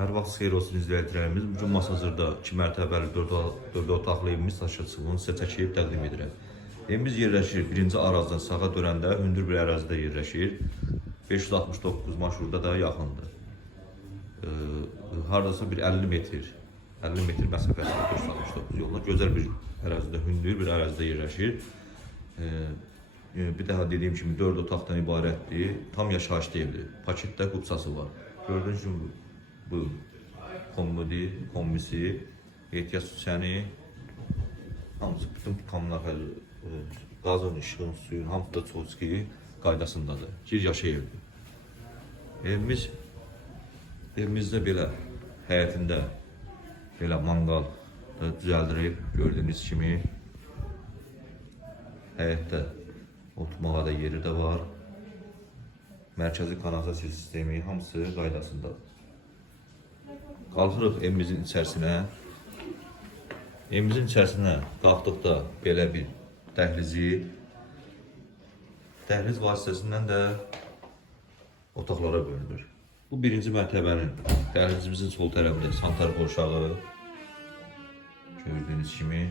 Hər vaxt xeyir olsun izləyicilərimiz. Bugün Masazırda 2 mərtəbəli 4 otaqlı evimiz açılışını sizə çəkib təqdim edirəm. Evimiz yerləşir 1-ci arazdan sağa dönəndə hündür bir ərazidə yerləşir. 569 marşruta da yaxındır. Hardasa bir 50 metr məsafəsində 569 yoluna gözəl bir ərazidə, hündür bir ərazidə yerləşir. Bir daha dediyim kimi 4 otaqdan ibarətdir. Tam yaşayışlı evdir. Paketdə qubsası var. Gördüyünüz kimi bu kombisi, ehtiyac süsəni, hamısı bütün kamlar, qazın, işığın, suyun, hamısı da çox qaydasındadır. Bir yaşa evdir. Evimizdə belə həyətində belə manqal da düzəldirib, gördüyünüz kimi həyətdə oturmağa da yeri də var. Mərkəzi kanalizasiya sistemi hamısı qaydasındadır. Qalxırıq evimizin içərisinə. Evimizin içərisinə qalxdıqda belə bir dəhliz vasitəsindən də otaqlara bölünür. Bu 1-ci mərtəbənin dəhlizimizin sol tərəfində sanitar qovşağı. Gördüyünüz kimi.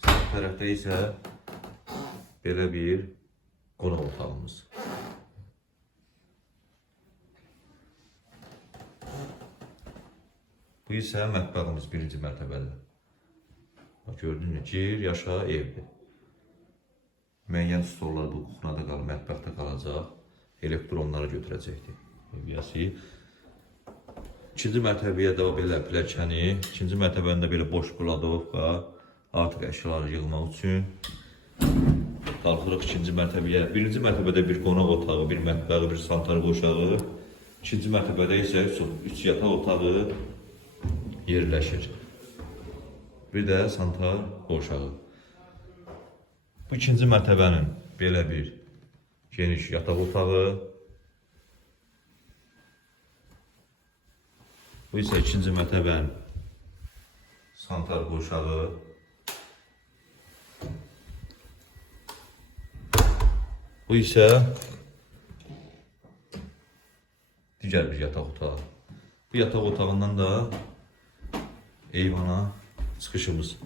Sağ tərəfdə isə belə bir qonaq otağımız. Bu isə mətbəximiz 1-ci mərtəbədə. Gördüyünüz kimi, gir, yaşa evdir. Müəyyən stollar bu kuxnada qalır, mətbəxdə qalacaq. Elektronları götürəcəkdir. Eviyası. 2-ci mərtəbəyə də belə pilləkəni, 2-ci mərtəbəndə belə boş buladovka, artıq əşyaları yığmaq üçün. Qalxırıq 2-ci mərtəbəyə. 1-ci mərtəbədə bir qonaq otağı, bir mətbəxi, bir sanitar qovşağı. 2-ci mərtəbədə isə 3 yataq otağı yerləşir. Bir də sanitar qovşağı. Bu 2-ci mərtəbənin belə bir geniş yataq otağı. Bu isə 2-ci mərtəbənin sanitar qovşağı. Bu isə digər bir yataq otağı. Bu yataq otağından da eyvana çıxışımız.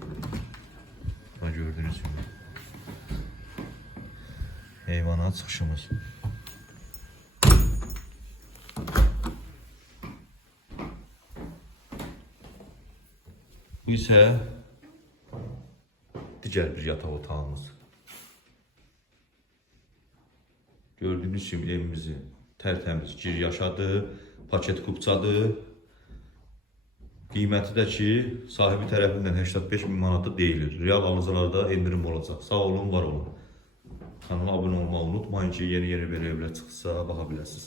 Gördüyünüz kimi. Eyvana çıxışımız. Bu isə digər bir yataq otağımız. Gördüyünüz kimi evimizi tərtəmiz gir yaşadır, paket kubçadır. Qiyməti də ki, sahibi tərəfindən 85.000 manatı deyilir. Real alıcılarda endirim olacaq. Sağ olun, var olun. Kanala abunə olmağı unutmayın ki, yeni belə evlər çıxsa baxa biləsiniz.